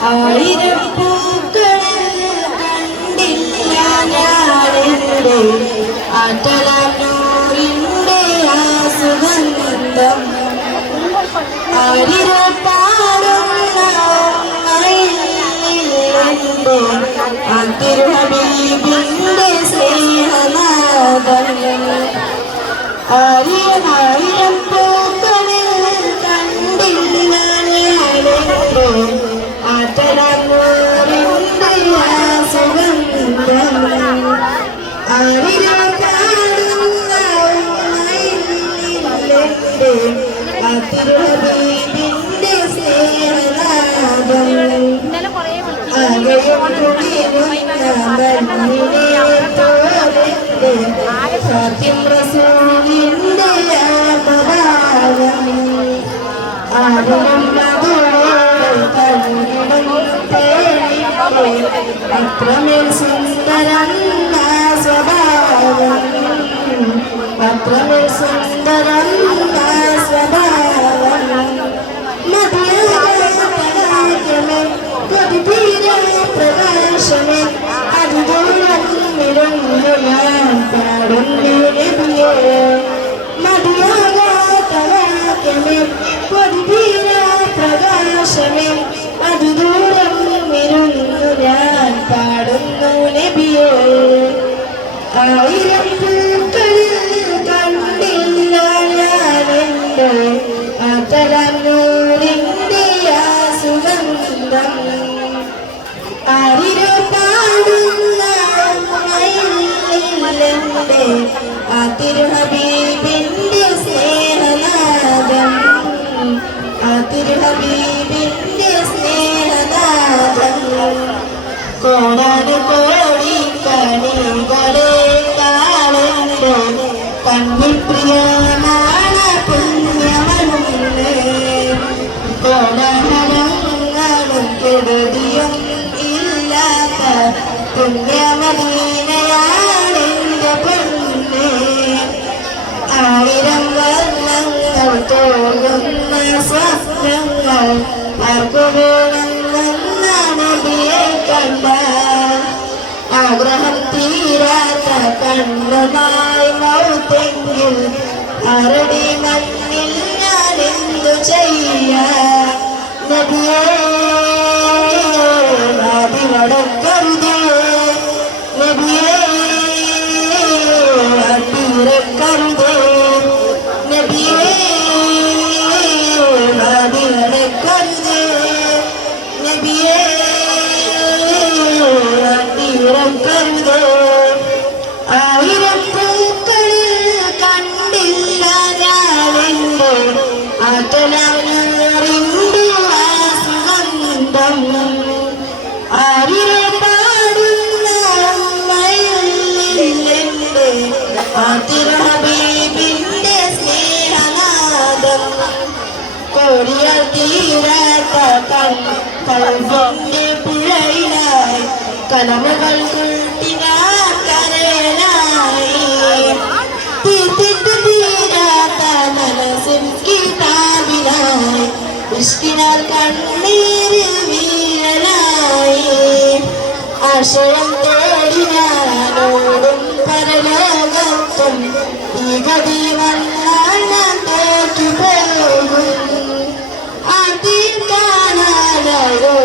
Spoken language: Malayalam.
ആയിരം പൂക്കളിൽ കണ്ടില്ല ഞാനെന്റെ ആറ്റലൂരിൻ്റെ ആ സുഗന്ധം ആയിരം പാടുന്ന ആ തിരുഹബീബിൻ്റെ സ്നേഹനാദം ആയിരം പൂക്കളിൽ കണ്ടില്ല ഞാനെന്റെ ആറ്റലൂരിൻ്റെ ആ സുഗന്ധം ആയിരം പാടുന്ന ആ തിരുഹബീബിൻ്റെ സ്നേഹനാദം സത്യം റസൂലിന്റെ ആത്മഭാവം അത്രമേൽ സുന്ദരം സ്വഭാവം അത്രമേൽ സുന്ദരം സ്വഭാവം മധുരമേ പ്രകാശമേ അതുദൂരം നിരന്നു ഞാൻ പാടുന്നു നബിയേ മധുരമേ കൊതിതീര പ്രകാശമേ അതുദൂരം നിരന്നു ഞാൻ പാടുന്നു നബിയേ ആയിരം പൂക്കളിൽ കണ്ടില്ല ഞാനെന്റെ ആറ്റലൂരിൻ്റെ ആ സുഗന്ധം ആരിരോ പാടുന്ന മയിലിൻ്റെ ആ തിരുഹബീബിൻ്റെ സ്നേഹനാദം ആ തിരുഹബീബിൻ്റെ സ്നേഹനാദം കോടാനുകോടി കണികളെ കാണുന്നു കണ്ണിൽ പ്രിയമാണ് പുണ്യമണുന്നേ കോടാനങ്ങളും കെടുതിയും ഇല്ലാത്ത പുണ്യമദീനയാണെന്റെ പൊന്നേ ആയിരം വർണ്ണങ്ങൾ തോന്നുന്ന സ്വപ്നങ്ങൾ ആർക്കുവേണമെന്ന നബിയെ കണ്ട ആഗ്രഹം തീരാത്ത കണ്ണുമായി മൗത്തെങ്കിൽ അരടി മണ്ണിൽ ഞാൻ എന്തു ചെയ്യാം നബിയേ നടക്കരുതേ നബിയേ അട്ടിറക്കരുതേ നബിയേ നടക്കരുതേ നബിയേ അട്ടിറക്കരുതേ ആയിരം പൂക്കളിൽ കണ്ടില്ല ഞാനെന്റെ ആറ്റലൂരിൻ്റെ ആ സുഗന്ധം ആരിരോ പാടുന്ന മയിലിൻ്റെ ആ തിരുഹബീബിൻ്റെ സ്നേഹനാദം കോടിയാൽ തീരാത്ത കൽവിൻ്റെ പുഴയിലായി കലമുകൾ കൂട്ടിനാൻ കരയലായി തീർത്തിട്ട് തീരാത്ത മനസ്സിൻ കിതാബിലായി ഇഷ്കിനാൽ കണ്ണീരിൽ വീഴലായി ആശയം തേടി ഞാനോടും പരലോകത്തും ഈ ഗതി വന്നാൽ ഞാൻ തോറ്റുപോകും ആദ്യം കാണാനോ